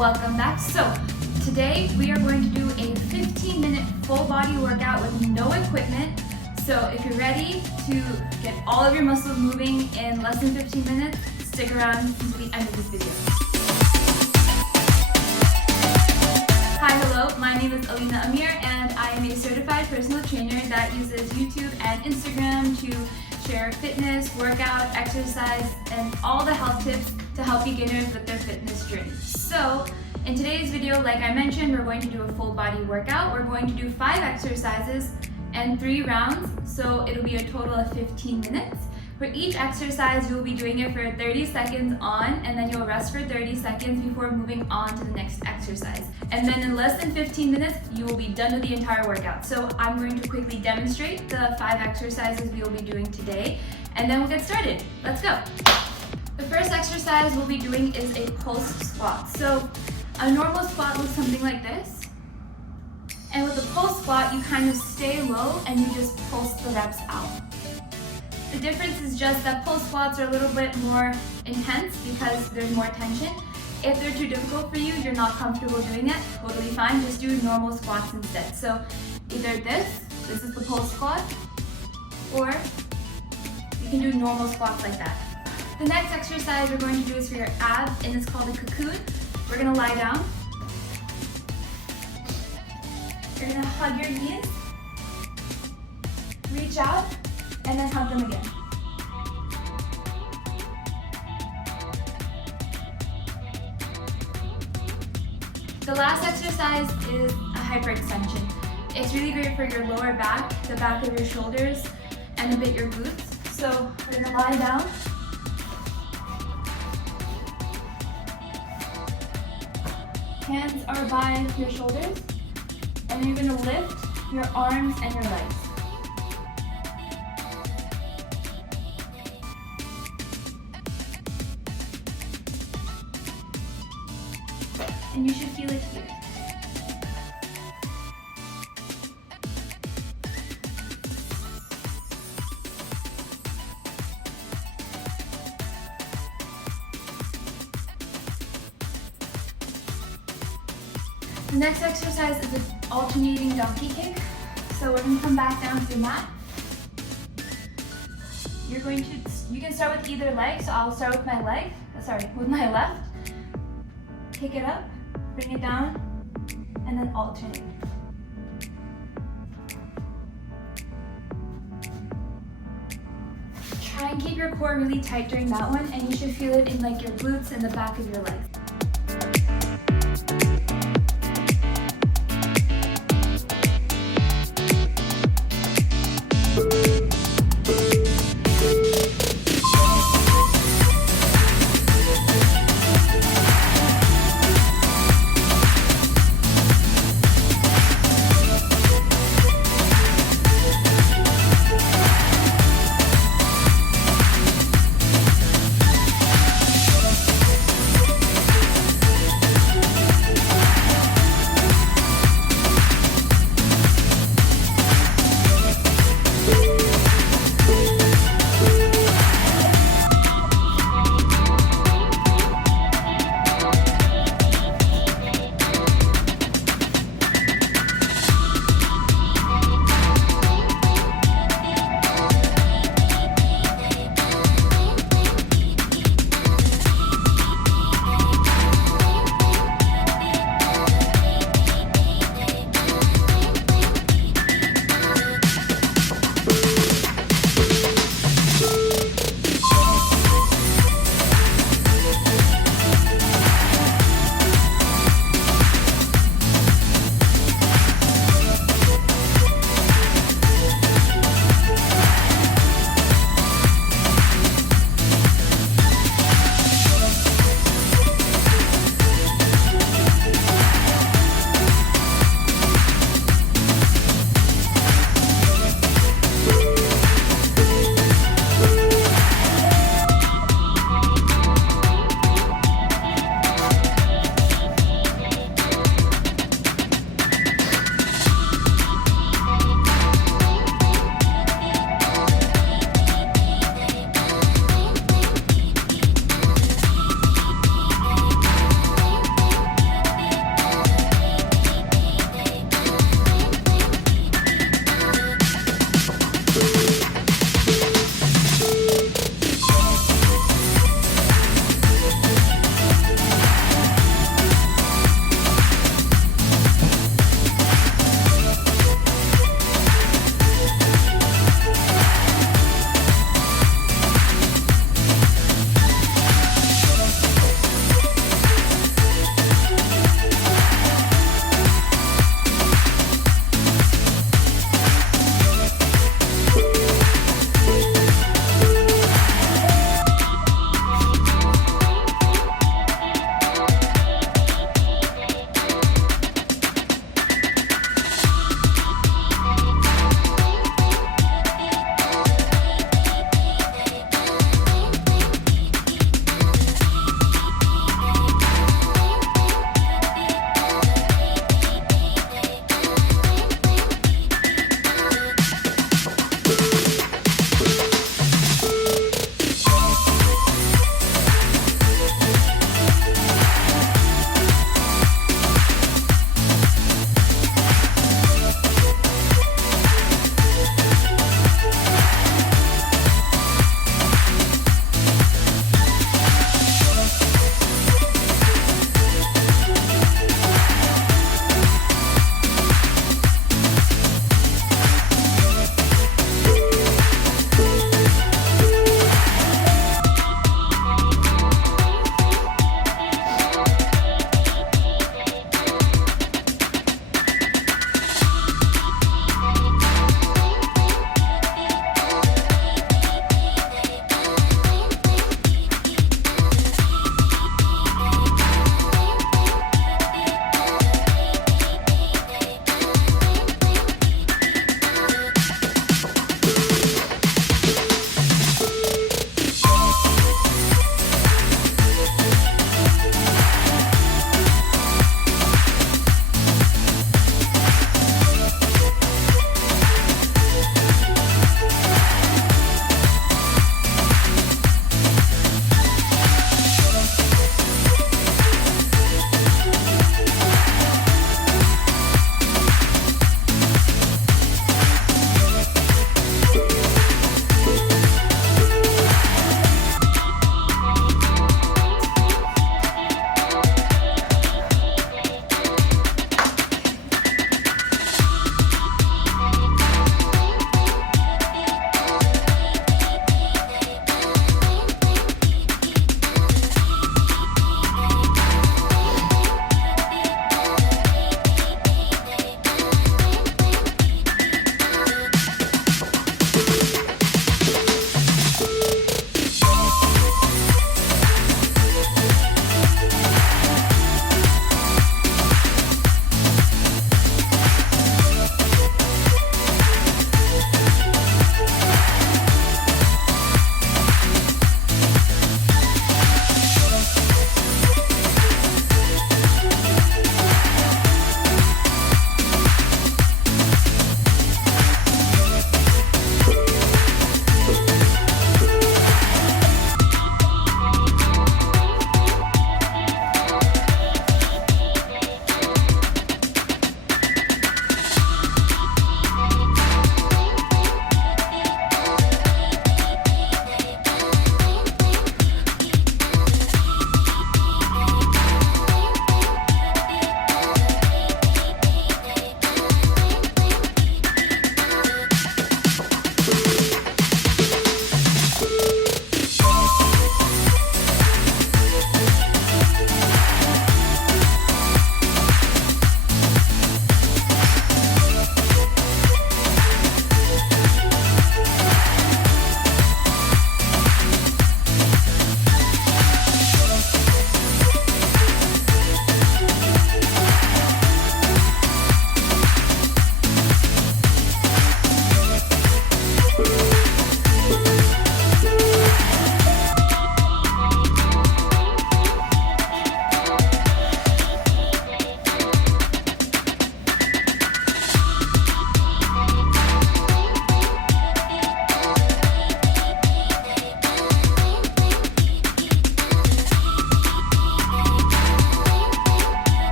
welcome back. So today we are going to do a 15-minute full body workout with no equipment. So if you're ready to get all of your muscles moving in less than 15 minutes, stick around until the end of this video. Hi, hello, my name is Alina and I am a certified personal trainer that uses YouTube and Instagram to share fitness, workout, exercise, and all the health tips to help beginners with their fitness journey. So in today's video, like I mentioned, we're going to do a full body workout. We're going to do 5 exercises and 3 rounds, so it'll be a total of 15 minutes. For each exercise, you'll be doing it for 30 seconds on, and then you'll rest for 30 seconds before moving on to the next exercise. And then in less than 15 minutes, you will be done with the entire workout. So I'm going to quickly demonstrate the 5 exercises we will be doing today, and then we'll get started. Let's go. The first exercise we'll be doing is a pulse squat. So a normal squat looks something like this. And with a pulse squat, you kind of stay low and you just pulse the reps out. The difference is just that pulse squats are a little bit more intense because there's more tension. If they're too difficult for you, you're not comfortable doing it, totally fine. Just do normal squats instead. So either this is the pulse squat, or you can do normal squats like that. The next exercise we're going to do is for your abs, and it's called a cocoon. We're gonna lie down. You're gonna hug your knees, reach out, and then hug them again. The last exercise is a hyperextension. It's really great for your lower back, the back of your shoulders, and a bit your glutes. So we're gonna lie down. Hands are by your shoulders, and you're gonna lift your arms and your legs. And you should feel it here. The next exercise is an alternating donkey kick. So we're going to come back down to the mat. You can start with either leg. So I'll start with my left. Kick it up, bring it down, and then alternate. Try and keep your core really tight during that one, and you should feel it in like your glutes and the back of your legs.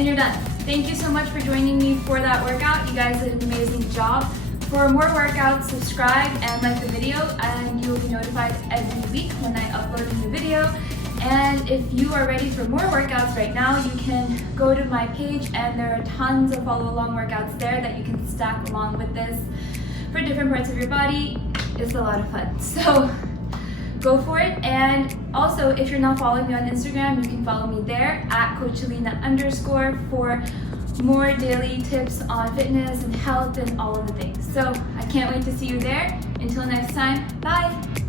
and you're done. Thank you so much for joining me for that workout. You guys did an amazing job. For more workouts, subscribe and like the video, and you will be notified every week when I upload a new video. And if you are ready for more workouts right now, you can go to my page and there are tons of follow along workouts there that you can stack along with this for different parts of your body. It's a lot of fun. So go for it. And also, if you're not following me on Instagram, you can follow me there at @CoachAlina_ for more daily tips on fitness and health and all of the things. So I can't wait to see you there. Until next time, bye.